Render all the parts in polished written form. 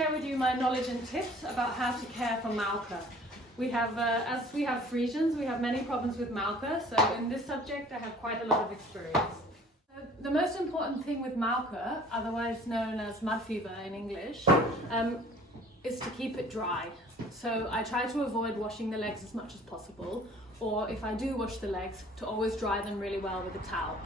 share with you my knowledge and tips about how to care for Malka. As we have Frisians, we have many problems with Malka, so in this subject I have quite a lot of experience. The most important thing with Malka, otherwise known as mud fever in English, is to keep it dry. So I try to avoid washing the legs as much as possible, or if I do wash the legs, to always dry them really well with a towel.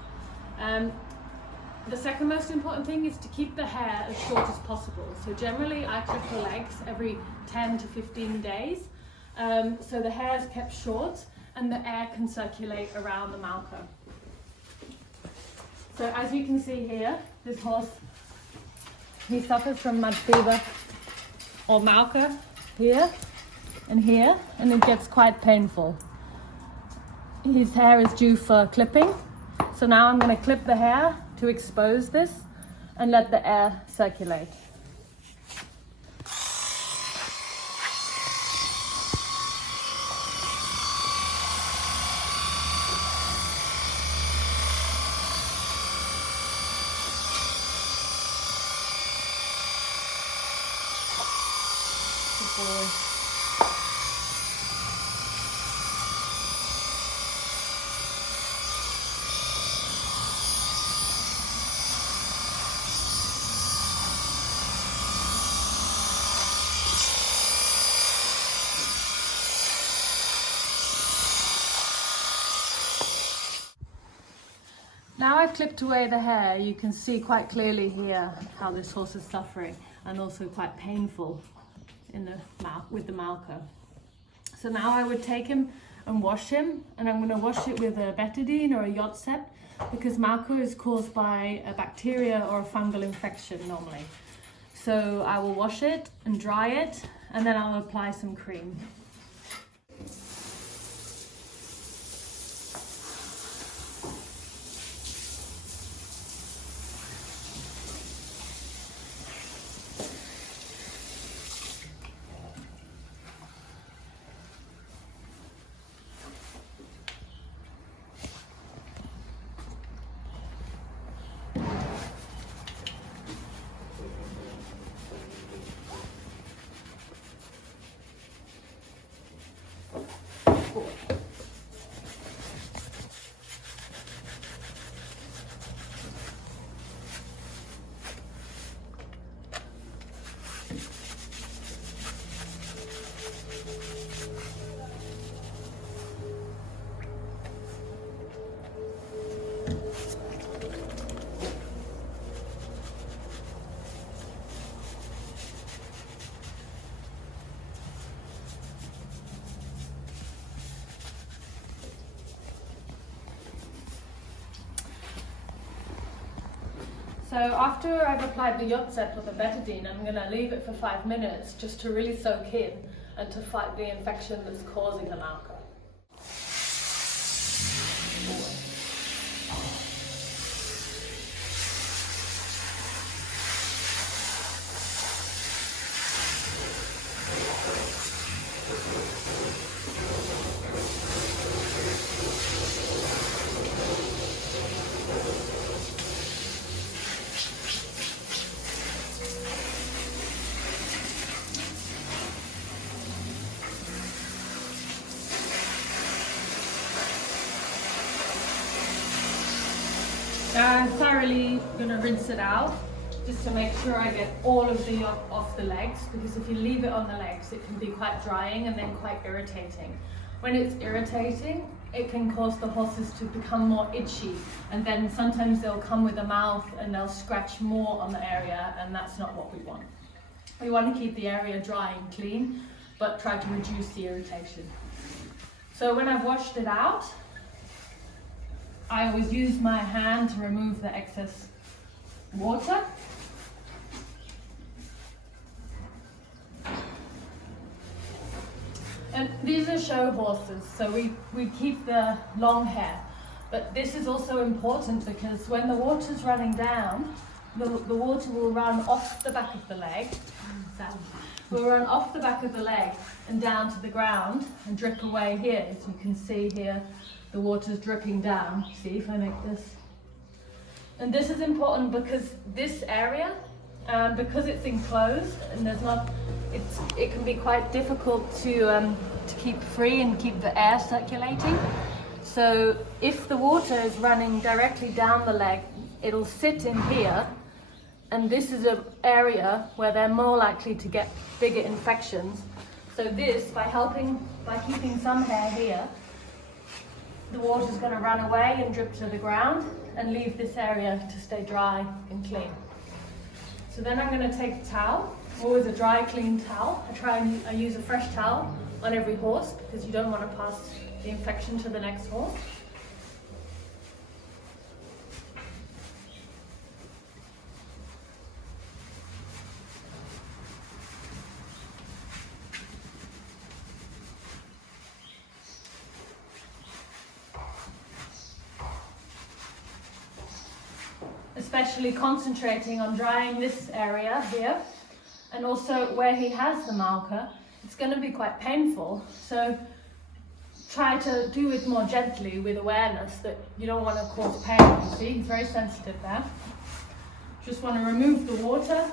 The second most important thing is to keep the hair as short as possible. So generally I clip the legs every 10 to 15 days, so the hair is kept short and the air can circulate around the Malka. So as you can see here, this horse, he suffers from mud fever or Malka here, and it gets quite painful. His hair is due for clipping, so now I'm going to clip the hair to expose this and let the air circulate. Good boy. Now I've clipped away the hair, you can see quite clearly here how this horse is suffering, and also quite painful with the Malka. So now I would take him and wash him, and I'm going to wash it with a betadine or a Yotsept, because Malka is caused by a bacteria or a fungal infection normally. So I will wash it and dry it, and then I'll apply some cream. So after I've applied the Yotsept or the betadine, I'm going to leave it for 5 minutes just to really soak in and to fight the infection that's causing the Malka. Now I'm thoroughly going to rinse it out just to make sure I get all of the yolk off the legs, because if you leave it on the legs it can be quite drying and then quite irritating. When it's irritating, it can cause the horses to become more itchy, and then sometimes they'll come with a mouth and they'll scratch more on the area, and that's not what we want. We want to keep the area dry and clean, but try to reduce the irritation. So when I've washed it out, I always use my hand to remove the excess water. And these are show horses, so we keep the long hair. But this is also important because when the water's running down, the water will run off the back of the leg. Will run off the back of the leg and down to the ground and drip away here. As you can see here, the water's dripping down. See if I make this. And this is important because this area because it's enclosed and it can be quite difficult to keep free and keep the air circulating. So if the water is running directly down the leg, it'll sit in here, and this is an area where they're more likely to get bigger infections. So this, by keeping some hair here, the water's going to run away and drip to the ground and leave this area to stay dry and clean. So then I'm going to take a towel, always a dry, clean towel. I use a fresh towel on every horse because you don't want to pass the infection to the next horse. Especially concentrating on drying this area here, and also where he has the Malka, it's going to be quite painful. So try to do it more gently with awareness that you don't want to cause pain. You see, he's very sensitive there. Just want to remove the water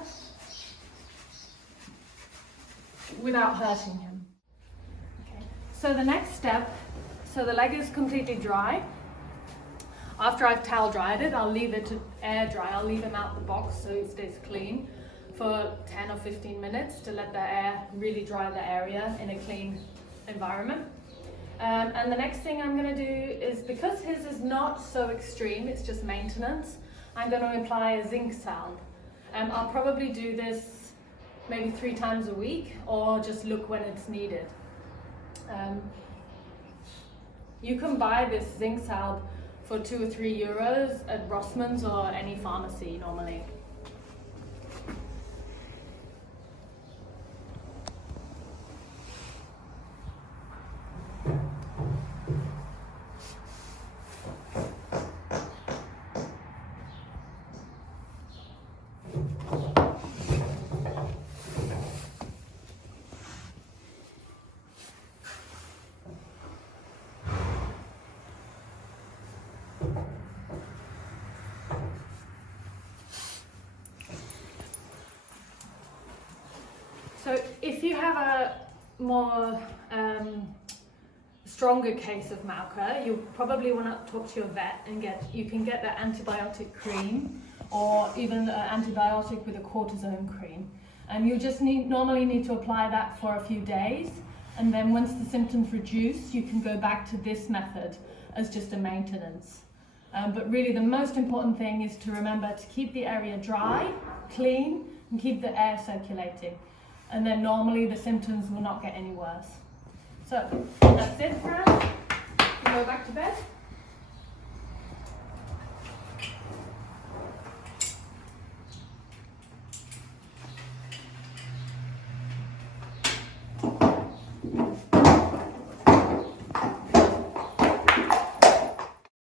without hurting him. Okay. So the next step, so the leg is completely dry. After I've towel dried it, I'll leave it to air dry. I'll leave him out the box so he stays clean for 10 or 15 minutes to let the air really dry the area in a clean environment. And the next thing I'm going to do is, because his is not so extreme, it's just maintenance, I'm going to apply a zinc salve. I'll probably do this maybe 3 times a week, or just look when it's needed. You can buy this zinc salve for 2 or 3 euros at Rossmann's or any pharmacy normally. So if you have a more stronger case of Malka, you probably want to talk to your vet and you can get the antibiotic cream, or even an antibiotic with a cortisone cream. And you just normally need to apply that for a few days, and then once the symptoms reduce, you can go back to this method as just a maintenance. But really the most important thing is to remember to keep the area dry, clean, and keep the air circulating. And then normally the symptoms will not get any worse. So that's it, Fran. You go back to bed.